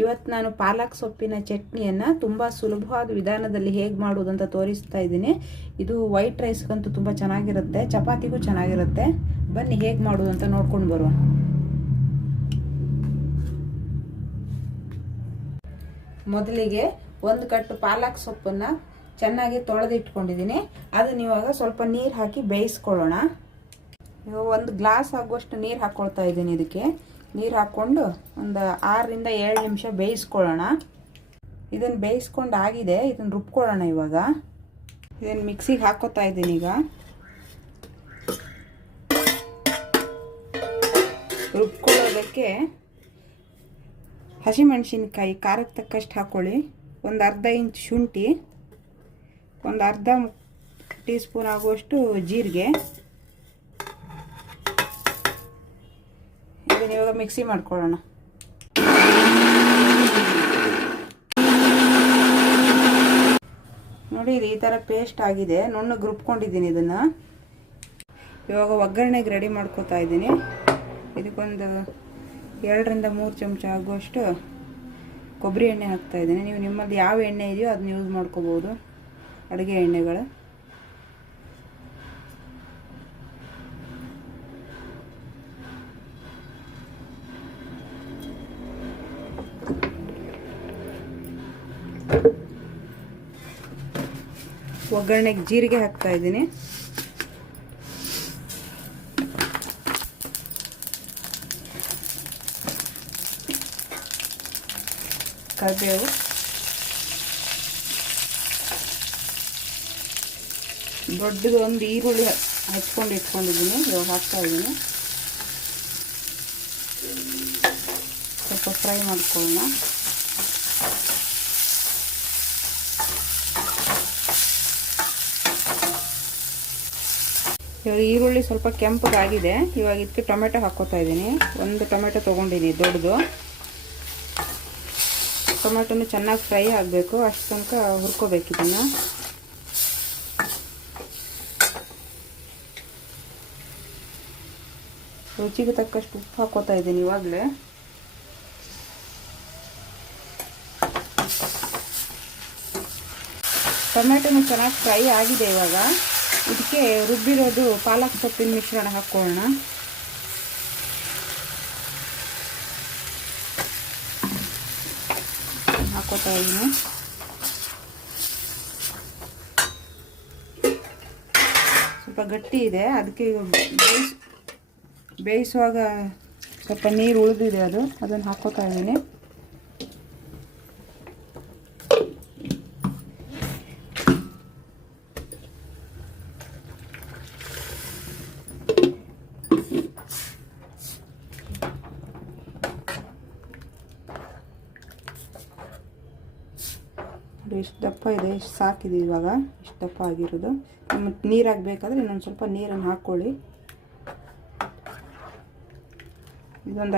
ಇವತ್ತು ನಾನು ಪಾಲಕ್ ಸೊಪ್ಪಿನ ಚಟ್ನಿಯನ್ನು ತುಂಬ ಸುಲಭವಾದ ವಿಧಾನದಲ್ಲಿ ಹೇಗೆ ಮಾಡೋದು ಅಂತ ತೋರಿಸ್ತಾ ಇದ್ದೀನಿ. ಇದು ವೈಟ್ ರೈಸ್ಗಂತೂ ತುಂಬ ಚೆನ್ನಾಗಿರುತ್ತೆ, ಚಪಾತಿಗೂ ಚೆನ್ನಾಗಿರುತ್ತೆ. ಬನ್ನಿ ಹೇಗೆ ಮಾಡೋದು ಅಂತ ನೋಡ್ಕೊಂಡು ಬರುವ. ಮೊದಲಿಗೆ ಒಂದು ಕಟ್ಟು ಪಾಲಕ್ ಸೊಪ್ಪನ್ನು ಚೆನ್ನಾಗಿ ತೊಳೆದಿಟ್ಕೊಂಡಿದ್ದೀನಿ. ಅದನ್ನ ಇವಾಗ ಸ್ವಲ್ಪ ನೀರು ಹಾಕಿ ಬೇಯಿಸ್ಕೊಳ್ಳೋಣ. ಇವಾಗ 1 ಗ್ಲಾಸ್ ಆಗುವಷ್ಟು ನೀರು ಹಾಕ್ಕೊಳ್ತಾ ಇದ್ದೀನಿ. ಇದಕ್ಕೆ ನೀರು ಹಾಕ್ಕೊಂಡು ಒಂದು 6 ರಿಂದ 7 ನಿಮಿಷ ಬೇಯಿಸ್ಕೊಳ್ಳೋಣ. ಇದನ್ನು ಬೇಯಿಸ್ಕೊಂಡು ಆಗಿದೆ, ಇದನ್ನು ರುಬ್ಕೊಳ್ಳೋಣ. ಇವಾಗ ಇದನ್ನು ಮಿಕ್ಸಿಗೆ ಹಾಕ್ಕೋತಾ ಇದ್ದೀನಿ. ಈಗ ರುಬ್ಕೊಳ್ಳೋದಕ್ಕೆ ಹಸಿಮೆಣಸಿನ್ಕಾಯಿ ಖಾರಕ್ಕೆ ತಕ್ಕಷ್ಟು ಹಾಕ್ಕೊಳ್ಳಿ. ಒಂದು ಅರ್ಧ ಇಂಚ್ ಶುಂಠಿ, ಒಂದು ಅರ್ಧ ಟೀ ಸ್ಪೂನ್ ಆಗುವಷ್ಟು ಜೀರಿಗೆ. ಇದನ್ನು ಇವಾಗ ಮಿಕ್ಸಿ ಮಾಡ್ಕೊಳ್ಳೋಣ. ನೋಡಿ, ಇದು ಈ ಥರ ಪೇಸ್ಟ್ ಆಗಿದೆ, ನುಣ್ಣಗೆ ರುಬ್ಕೊಂಡಿದ್ದೀನಿ. ಇದನ್ನು ಇವಾಗ ಒಗ್ಗರಣೆಗೆ ರೆಡಿ ಮಾಡ್ಕೋತಾ ಇದ್ದೀನಿ. ಇದಕ್ಕೊಂದು 2 ರಿಂದ 3 ಚಮಚ ಆಗುವಷ್ಟು ಕೊಬ್ಬರಿ ಎಣ್ಣೆ ಹಾಕ್ತಾ ಇದ್ದೀನಿ. ನೀವು ನಿಮ್ಮಲ್ಲಿ ಯಾವ ಎಣ್ಣೆ ಇದೆಯೋ ಅದನ್ನ ಯೂಸ್ ಮಾಡ್ಕೋಬೋದು, ಅಡುಗೆ ಎಣ್ಣೆಗಳು. ಒಗ್ಗರಣೆಗೆ ಜೀರಿಗೆ ಹಾಕ್ತಾ ಇದ್ದೀನಿ. ಕರಿಬೇವು, ದೊಡ್ಡದು ಒಂದು ಈರುಳ್ಳಿ ಹಚ್ಕೊಂಡು ಇಟ್ಕೊಂಡಿದ್ದೀನಿ, ಇವಾಗ ಹಾಕ್ತಾ ಇದ್ದೀನಿ. ಸ್ವಲ್ಪ ಫ್ರೈ ಮಾಡ್ಕೊಳ್ಳೋಣ. ಇವಾಗ ಈರುಳ್ಳಿ ಸ್ವಲ್ಪ ಕೆಂಪಗಾಗಿದೆ. ಇವಾಗ ಇದಕ್ಕೆ ಟೊಮೆಟೊ ಹಾಕ್ಕೋತಾ ಇದ್ದೀನಿ. 1 ಟೊಮೆಟೊ ತೊಗೊಂಡಿದ್ದೀನಿ, ದೊಡ್ಡದು. ಟೊಮೆಟೊನು ಚೆನ್ನಾಗಿ ಫ್ರೈ ಆಗಬೇಕು, ಅಷ್ಟು ತನಕ ಹುರ್ಕೋಬೇಕು. ಇದನ್ನು ರುಚಿಗೆ ತಕ್ಕಷ್ಟು ಉಪ್ಪು ಹಾಕ್ಕೋತಾ ಇದ್ದೀನಿ. ಇವಾಗಲೇ ಟೊಮೆಟೊನು ಚೆನ್ನಾಗಿ ಫ್ರೈ ಆಗಿದೆ. ಇವಾಗ ಇದಕ್ಕೆ ರುಬ್ಬಿರೋದು ಪಾಲಕ್ ಸೊಪ್ಪಿನ ಮಿಶ್ರಣ ಹಾಕ್ಕೊಳ್ಳೋಣ. ಹಾಕೋತಾ ಇದ್ದೀನಿ. ಸ್ವಲ್ಪ ಗಟ್ಟಿ ಇದೆ, ಅದಕ್ಕೆ ಬೇಯಿಸುವಾಗ ಸ್ವಲ್ಪ ನೀರು ಉಳಿದಿದೆ, ಅದನ್ನು ಹಾಕೋತಾ ಇದ್ದೀನಿ. ಇಷ್ಟು ದಪ್ಪ ಇದೆ, ಇಷ್ಟು ಸಾಕಿದೆ. ಇವಾಗ ಇಷ್ಟು ದಪ್ಪ ಆಗಿರೋದು. ಮತ್ತು ನೀರು ಹಾಕಬೇಕಾದ್ರೆ ಇನ್ನೊಂದು ಸ್ವಲ್ಪ ನೀರನ್ನು ಹಾಕ್ಕೊಳ್ಳಿ. ಇದೊಂದು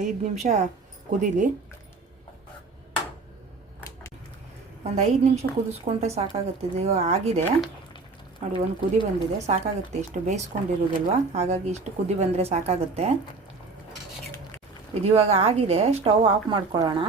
5 ನಿಮಿಷ ಕುದೀಲಿ. ಒಂದು 5 ನಿಮಿಷ ಕುದಿಸ್ಕೊಂಡ್ರೆ ಸಾಕಾಗುತ್ತೆ. ಇದು ಇವಾಗ ಆಗಿದೆ ನೋಡಿ, ಒಂದು ಕುದಿ ಬಂದಿದೆ, ಸಾಕಾಗುತ್ತೆ. ಇಷ್ಟು ಬೇಯಿಸ್ಕೊಂಡಿರೋದಲ್ವ, ಹಾಗಾಗಿ ಇಷ್ಟು ಕುದಿ ಬಂದರೆ ಸಾಕಾಗುತ್ತೆ. ಇದು ಇವಾಗ ಆಗಿದೆ, ಸ್ಟವ್ ಆಫ್ ಮಾಡ್ಕೊಳ್ಳೋಣ.